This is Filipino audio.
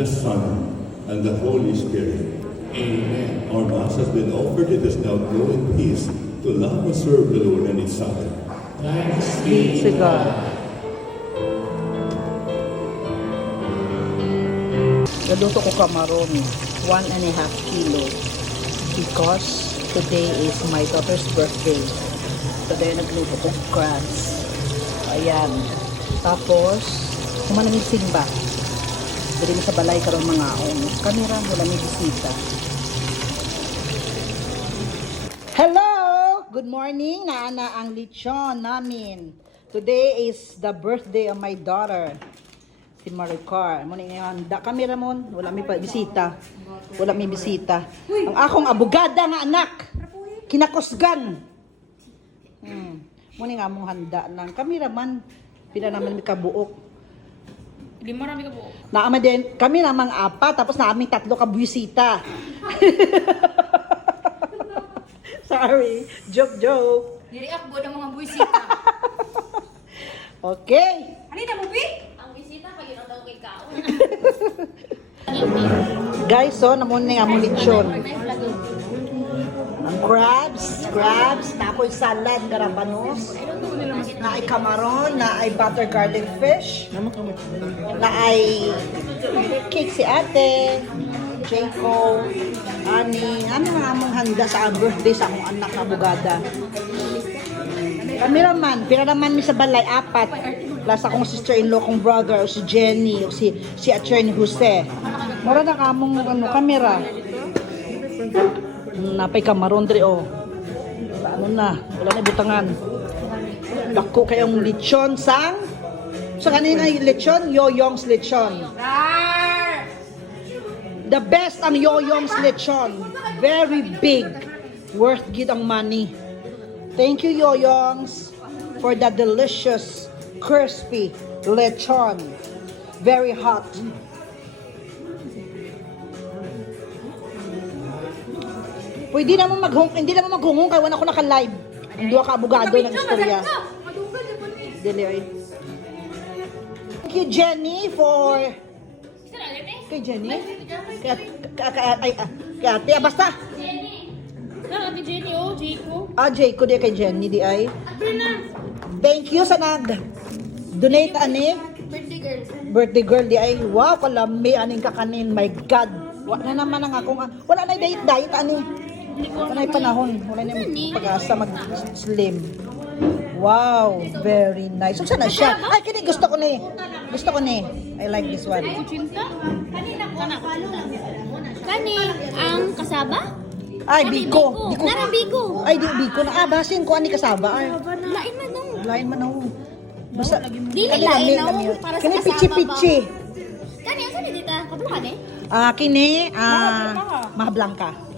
the Son, and the Holy Spirit. Amen. Our Mass has been offered. Let us now go in peace to love and serve the Lord and each other. Thanks be to God. Naluto ko kamaron, 1.5 kilo. Because today is my daughter's birthday. Today nagluto ko crabs. Ayan. Tapos, kumalamig simba. Dili sa balay karon mga kamera, wala may bisita. Hello! Good morning! Naana ang lechon namin. Today is the birthday of my daughter. Si Maricar. Muna ngayon, da kamera mo, wala may bisita. Wala may bisita. Ang akong abogada nga anak, kinakusgan. Muna nga mong handa ng kameraman, pila naman may kabuok. Lima rami ka po. Naama din, kami namang 4, tapos naaming 3 kabusita. Sorry, joke. Niriak po ng mga buwisita. Okay. Halina mo, Pi? Ang bisita, kayo na daw kay Kao. Guys, so, namun nga mong lechon. Ang crabs, tapoy salad, garabanos, na ay kamaron, na ay butter garlic fish, na ay cake si ate, Jayco, ani, ano nga mong handa sa birthday sa akong anak na bugada. Kami naman, pira naman mi sa balay, 4. Plus akong sister-in-law, kong brother, o si Jenny, o si Attorney Jose. Mura na kamong kamera. Napay kamaron dre o. Ano na, wala na butangan. Dako kayong lechon sang sa kanina yung lechon, Yoyong's lechon. The best ang Yoyong's lechon. Very big. Worth gid ang money. Thank you Yoyong's for the delicious crispy lechon. Very hot. Pwede naman hindi naman maghungong kaya wala ko naka-live. Ang duha ka abogado ng istorya. Dili ay. Thank you Jenny for kay Jenny? Kay ate, basta. Jenny. Ate Jenny, Jayco. Jayco di kay Jenny di ay. Thank you sa donate ani. Birthday girl di ay. Wow, kalami aning kakanin. My God. Wala naman ang akong wala na diet ani. Wala na panahon. Wala na pag-asa mag-slim. Wow, very nice. So sana siya. Ay, kini gusto ko ni. Gusto ko ni. I like this one. Kani ang kasaba? Ay, biko. Nara biko. Ay, di biko na. Basin ko ani kasaba. Ay, Lain man nung. lain man ako. Basta, Dili lain no para sa kini kasama. pichi-pichi. Kani ang sa dita? Kablo kani? Kini, mahablangka.